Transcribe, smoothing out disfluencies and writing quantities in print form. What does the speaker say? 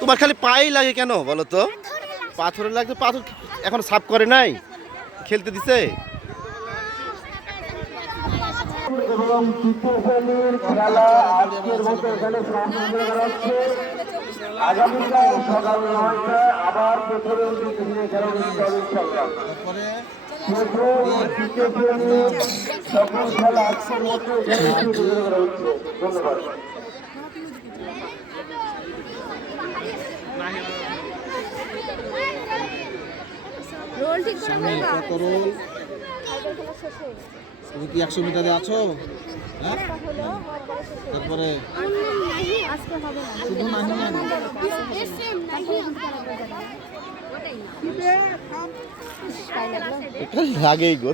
তোমার খালি পায়ে লাগে কেন বলো তো? পাথরে লাগছে, পাথর এখন সাফ করে নাই, খেলতে দিছে। আগামীকাল সকাল ৯টায় আবার প্রথমে সকল খেলা আজকের মতো ধন্যবাদ। তুমি কি 100 মিটারে আছো? হ্যাঁ, তারপরে শুধু লাগেই গো।